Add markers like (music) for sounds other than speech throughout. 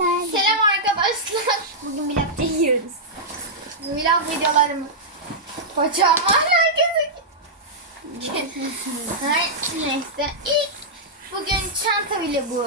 arkadaşlar. Selam arkadaşlar. Bugün vlog çekiyoruz. Vlog videolarımı. Bacağım hala gözük. Her neyse. İlk bugün çanta bile bu.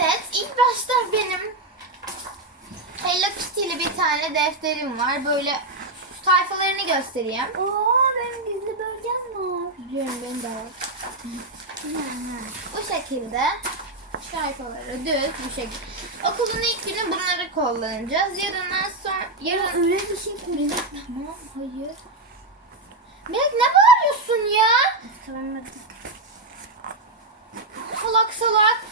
Evet ilk başta benim Hello Kitty ile bir tane defterim var. Böyle sayfalarını göstereyim. Oo benim gizli bölgem var. Biliyorum benim de var. Şekilde sayfaları düz bu şekilde. Okulun ilk günü bunları kullanacağız. Yarından sonra yarın Öyle bir şey koyayım. Tamam hayır. Melek ne bağırıyorsun ya? Kalamadım. Salak salak.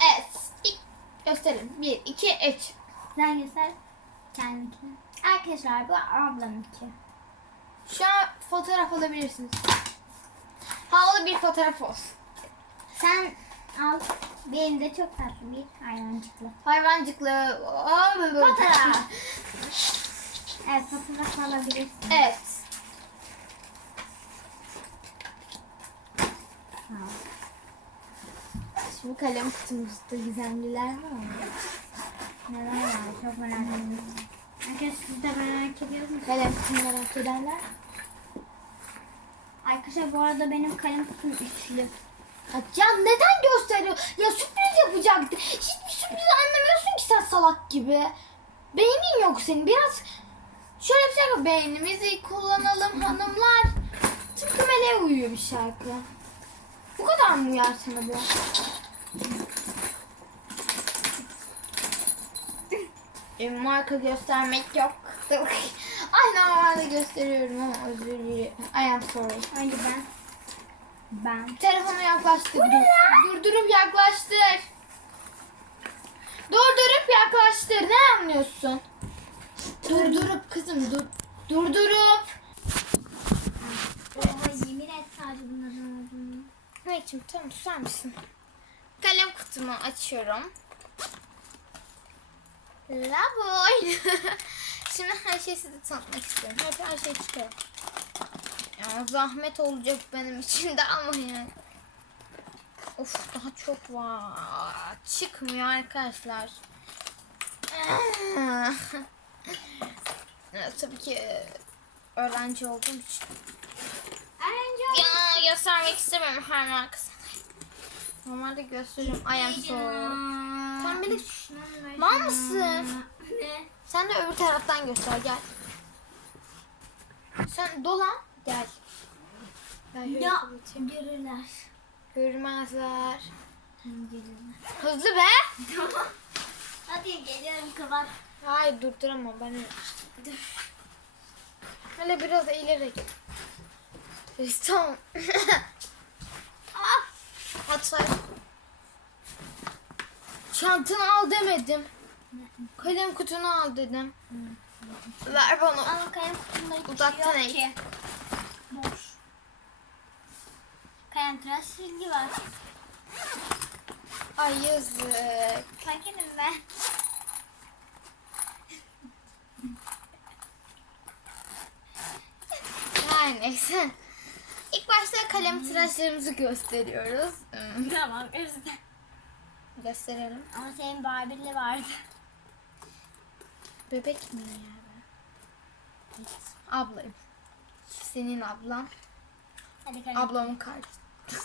Evet. İlk gösterin. Bir, iki, üç. Sen göster. Kendininkini. Arkadaşlar bu ablamınki. Şu an fotoğraf alabilirsiniz. Havalı bir fotoğraf olsun. Sen al. Benim de çok tatlı bir hayvancıklı. Hayvancıklı. Aa. Fotoğraf. Evet fotoğraf alabilirsin. Evet. Şimdi kalem kutumuzda gizemliler var mı? Neler var çok merak ediyorum. Arkadaşlar siz de merak ediyor musunuz? Kutumu merak. Arkadaşlar bu arada benim kalem kutum üçlü. Ya neden gösteriyor? Ya sürpriz yapacaktı. Hiçbir sürpriz anlamıyorsun ki sen salak gibi. Beynin yok senin. Biraz şöyle bir şey yap. Beynimizi kullanalım hanımlar. Tıpkı meleğe uyuyor bir şarkı. Bu kadar mı uyar sana bu? E, marka göstermek yok. (laughs) Ay normalde gösteriyorum ama özür dilerim. I am sorry. Önce ben. Ben. Telefonu yaklaştır. Dur, durdurup yaklaştır. Durdurup yaklaştır. Ne anlıyorsun? Durdurup kızım dur. Durdurup. Oha yemin et sadece bunların olduğunu. Mekçim tamam susar mısın? Kalem kutumu açıyorum. Lavoy. (laughs) Şimdi her şeyi size tanıtmak istiyorum. Hep her şey çıkıyor. Ya zahmet olacak benim için de ama yani. Of daha çok var. Çıkmıyor arkadaşlar. (laughs) Tabii ki öğrenci olduğum için. Önce Ya göstermek istemiyorum her markasını. Normalde gösteririm. Am sorry. Sen beni Mal mısın? Ne? Sen de öbür taraftan göster gel. Sen dolan gel. Ya görürler. Görmezler. Hızlı be. Tamam. Hadi geliyorum kapat. Hayır durduramam ben. öyle- Dur. Hele biraz ileri git. Tamam. ah. At Çantanı al demedim. Kalem kutunu al dedim. Ver bana. Ama kalem kutumda hiç Uzaktan yok ki. Boş. Kalem tıraş silgi var. Ay yazık. Fakirim ben. Her neyse. İlk başta kalem tıraşlarımızı gösteriyoruz. Hmm, Tamam göster. Gösterelim. Ama senin Barbie'li vardı. Bebek mi yani? Ablayım. Senin ablan. Hadi kalem. Ablamın kardeşi. (laughs)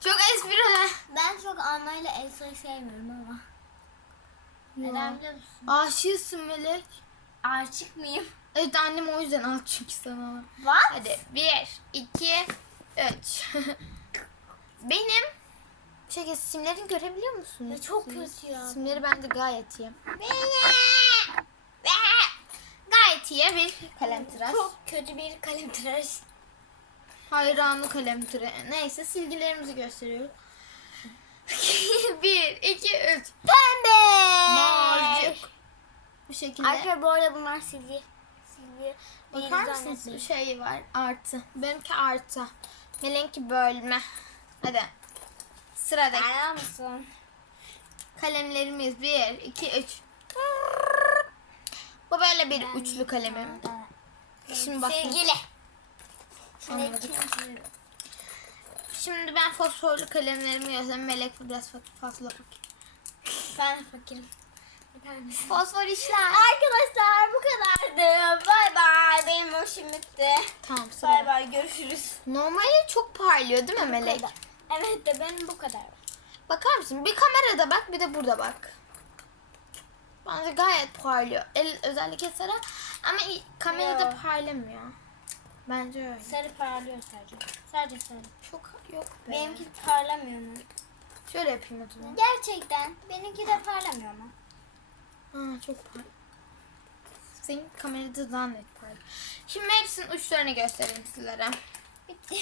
Çok espri ha. Ben çok Anna ile Elsa'yı sevmiyorum ama. Neden biliyor musun? Aşığısın Melek. Aşık mıyım? Evet annem o yüzden al çünkü sana. What? Hadi bir, iki, üç. (laughs) Benim şey simlerini görebiliyor musunuz? Ya çok kötü ya. Simleri bence gayet iyi. Gayet iyi bir kalem tıraş. Çok kötü bir kalem tıraş. Hayranlı kalem tıraş. Neyse silgilerimizi gösteriyoruz. (laughs) bir, iki, üç. Pembe. Morcuk. Bu şekilde. Arkadaşlar bu arada bunlar silgi. Silgi. Bakar mısınız? Şey var artı. Benimki artı. Melenki bölme. Hadi. Sıradaki Anlar mısın? kalemlerimiz. Bir, iki, üç. Böyle bir üçlü kalemim. Şimdi bak. Sevgili. Anladık. Şimdi ben fosforlu kalemlerimi yazayım. Melek biraz fa- fazla fakir. Ben fakirim. Fosfor işler. Arkadaşlar bu kadardı. Bay bay. Benim hoşum bitti. Tamam Bay bay görüşürüz. Normali çok parlıyor değil mi Melek? Evet de benim bu kadar. Bakar mısın? Bir kamerada bak bir de burada bak. Bence gayet parlıyor. El özellikle sarı ama kamerada Yo. parlamıyor. Bence öyle. Sarı parlıyor sadece. Sadece sarı. Çok yok be. Benimki parlamıyor mu? Şöyle yapayım o zaman. Gerçekten. Benimki de parlamıyor mu? Aa, çok parlıyor. Senin kamerada daha net parlıyor. Şimdi hepsinin uçlarını göstereyim sizlere. Bitti.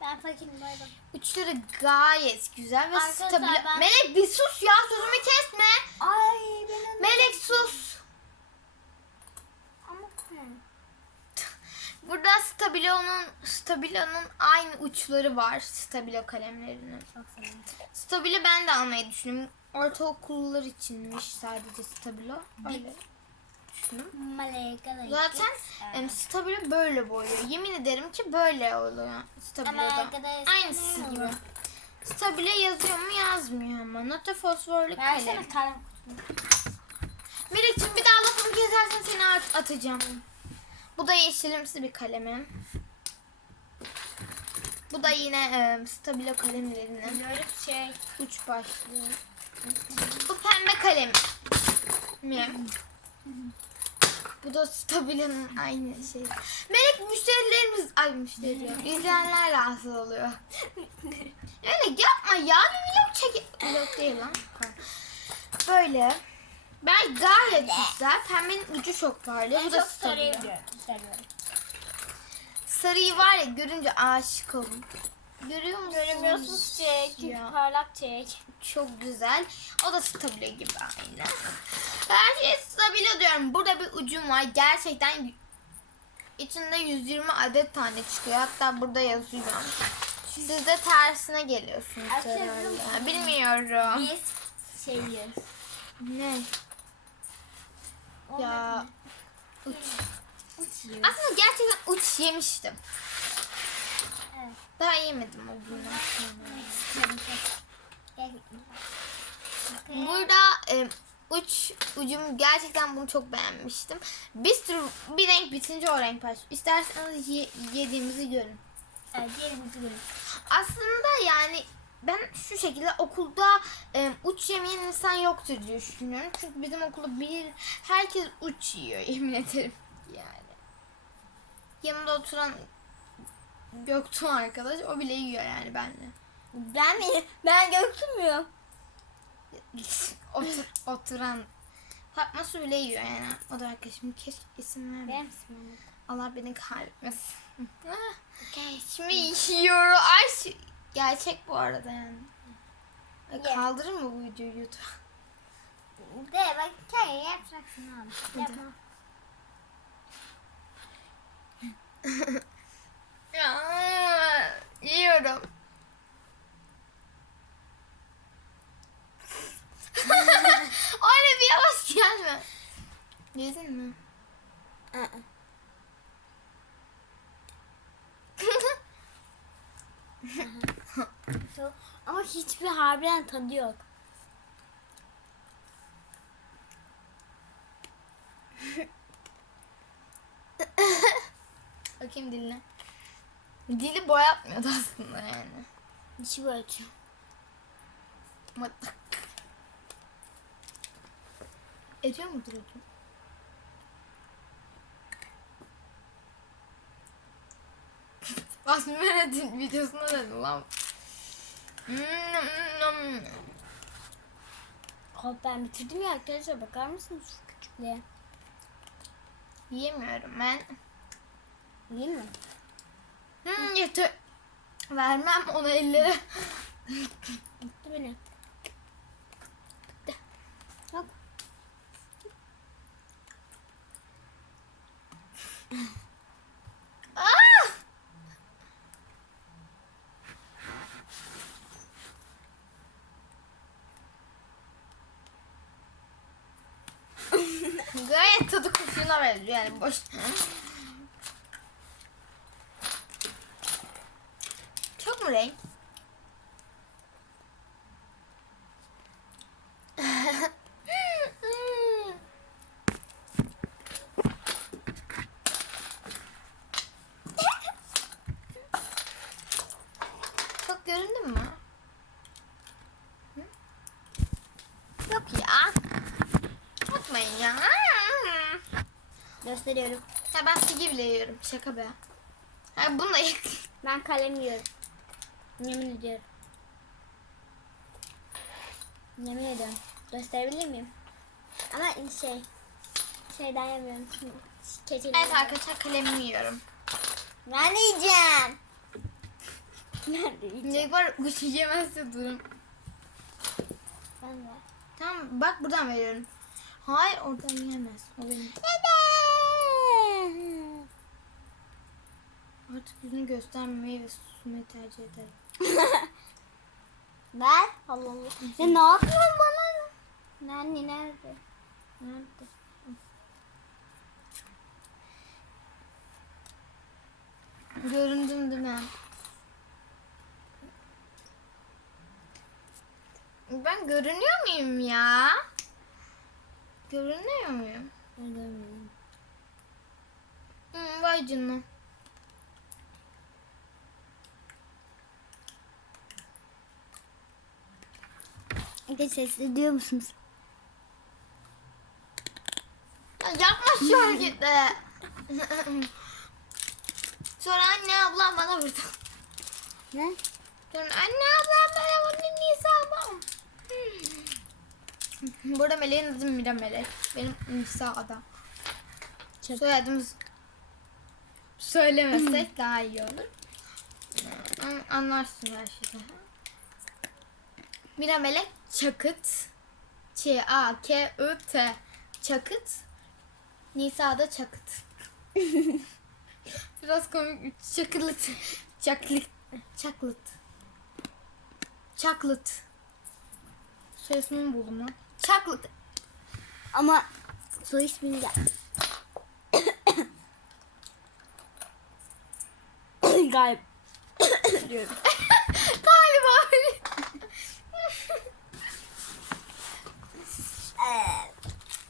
Ben fakirim bay bay. Uçları gayet güzel ve Arkadaşlar stabil. ben- Melek bir sus ya sözümü kesme. Ay benim. Melek sus. Ama Burada Stabilo'nun Stabilo'nun aynı uçları var Stabilo kalemlerinin. Stabilo ben de almayı düşünüyorum. Ortaokullar içinmiş sadece Stabilo. Öyle da Zaten em, Stabilo böyle boyuyor. Yemin ederim ki böyle oluyor Stabilo'da. Aynısı gibi. Stabilo yazıyor mu yazmıyor ama. Nota fosforlu kalem. Versene kalem. Melek'cim bir daha lafımı kesersen seni at- atacağım. Bu da yeşilimsi bir kalemim. Bu da yine e, stabilo kalemlerinin Böyle şey. uç başlığı. Bu pembe kalem. Mi? Bu da stabilonun aynı şey. Melek müşterilerimiz, ay müşteri diyorum. İzleyenler rahatsız oluyor. Öyle yapma ya. Bir vlog çek... Vlog değil lan. Böyle. Ben gayet güzel. Pembenin ucu çok. Ben Bu da çok sarıyı var ya görünce aşık oldum. Görüyor musunuz? Göremiyorsunuz çek. Çünkü Ya. parlak çek. Çok güzel. O da stabilo gibi aynı. Her şey stabilo diyorum. Burada bir ucum var. Gerçekten içinde 120 adet tane çıkıyor. Hatta burada yazıyor. Siz de tersine geliyorsunuz Açabiliyor herhalde. Bilmiyorum. Biz şeyiz. Ne? Ya uç. Aslında gerçekten uç yemiştim. Evet. Daha yemedim o günden sonra. Burada e, uç ucum gerçekten bunu çok beğenmiştim. Bir sürü bir renk bitince o renk baş. İsterseniz ye- yediğimizi görün. Evet, diğerimizi görün. Aslında yani ben şu şekilde okulda e, uç yemeyen insan yoktur diye düşünüyorum. Çünkü bizim okulda bir herkes uç yiyor (laughs) yemin ederim yani. Yanımda oturan Göktuğ arkadaş o bile yiyor yani benle. Ben mi? Ben Göktuğ muyum? Otur, oturan Fatma Su bile yiyor yani. O da arkadaşım keşke isim verme. Benim ismim. Allah beni kahretmesin. Ah, Şimdi yiyor. Ay gerçek bu arada yani. Ay, Ye. Kaldırır mı bu videoyu YouTube? De bak hikaye yapacaksın abi. Yapma. (laughs) Ya, yiyorum. (laughs) Öyle bir yavaş gelme. Yedin mi? (laughs) Ama hiçbir harbiden tadı yok. (laughs) Bakayım diline. Dili boyatmıyordu aslında yani. İçi böyle açıyor. Matak. Ediyor mudur hocam? (laughs) Asmeret'in videosuna dedim lan. Hmm, Hop ben bitirdim ya arkadaşlar bakar mısınız şu küçüklüğe? Yiyemiyorum ben. Mi? Hmm, yeter. Vermem ona ellere. Bitti beni. Bitti. Bak. Ah! (laughs) Evet tadı kuşuna benziyor yani boş. Çok mu renk? Çok göründü mü? Yok ya. Atmayın ya. Gösteriyorum. Ya ben sigi bile yiyorum. Şaka be. Ha bunu da. Ben kalem yiyorum. Yemin ediyorum. Yemin ediyorum. Gösterebilir miyim? Ama şey şeyden yemiyorum. Keçeli. Evet arkadaşlar kalemimi yiyorum. Ben de yiyeceğim. Ben de yiyeceğim. Ne var kuş yemezse durum. Ben de. Tamam bak buradan veriyorum. Hayır oradan yiyemez. O benim. Artık yüzünü göstermemeyi ve susmayı tercih ederim. Ver. Allah Allah. Ya ne yapıyorsun bana? Nanni nerede? Nerede? Göründüm değil mi? Ben görünüyor muyum ya? Görünüyor muyum? Ben görmüyorum. Hı, vay canına. Peki sesli duyuyor musunuz? Ya yapma şu hareketi. Sonra anne ablam bana vurdu. Ne? Sonra anne ablam bana vurdu Nisa ablam. Burada Meleğin adı Mira Melek. Benim Nisa adam. Soyadımız söylemesek daha iyi olur. An- Anlarsın her şeyi. Mira Melek Çakıt. Ç-A-K-I-T. Çakıt. Nisa da Çakıt. (laughs) Biraz komik. Çakıt. Çaklıt. Çaklıt. Çaklıt. Soy ismini buldum lan. Çaklıt. Ama soy ismini gel. Galiba. Galiba öyle.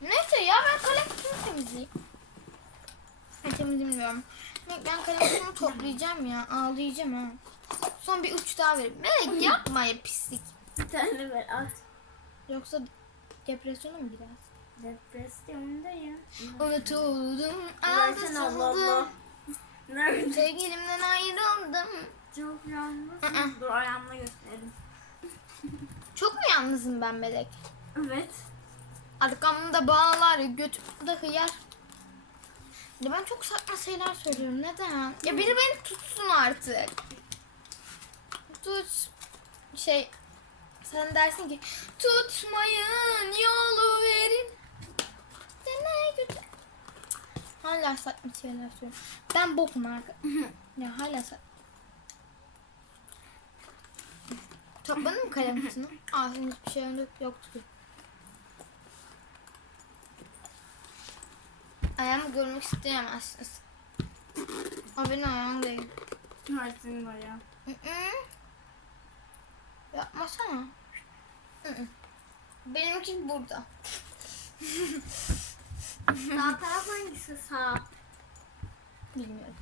Neyse ya ben kalem kutumu temizleyeyim. Temizlemiyorum. Melek, Ben kalem kutumu toplayacağım ya. Ağlayacağım ha. Son bir uç daha verin. Melek yapma ya pislik. Bir tane ver at. Yoksa depresyona mı girer? Depresyondayım. Unutuldum, Versene Allah Allah. aldatıldım. Nerede? Sevgilimden ayrıldım. Çok yalnız. Aa. Dur ayağımla gösterelim. Çok mu yalnızım ben Melek? Evet. Arkamda bağlar, götümde hıyar. Ya ben çok saçma şeyler söylüyorum. Neden? Ya biri beni tutsun artık. Tut. Şey, sen dersin ki tutmayın yolu verin. Dene götür. Hala saçma şeyler söylüyorum. Ben bokum arka. (laughs) ya hala saçma. Topladın mı kalem kutusunu? Aa henüz bir şey yok, yoktu Ayağımı görmek isteyemezsiniz. O benim ayağım değil. Hayır senin ayağın. Hı hı. Yapmasana. Hı hı. Benimki burada. Sağ taraf hangisi sağ? Bilmiyorum.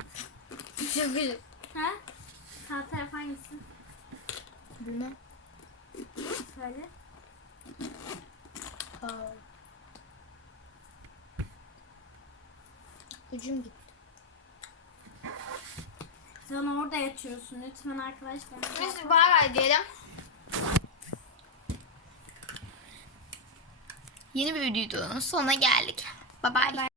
Çok (laughs) güzel. Ha? Sağ taraf hangisi? Bilmem. Söyle. Aa. Ucum gitti. Sen orada yatıyorsun. Lütfen arkadaşlar. Neyse bay bay diyelim. Yeni bir videonun sonuna geldik. Bye bye.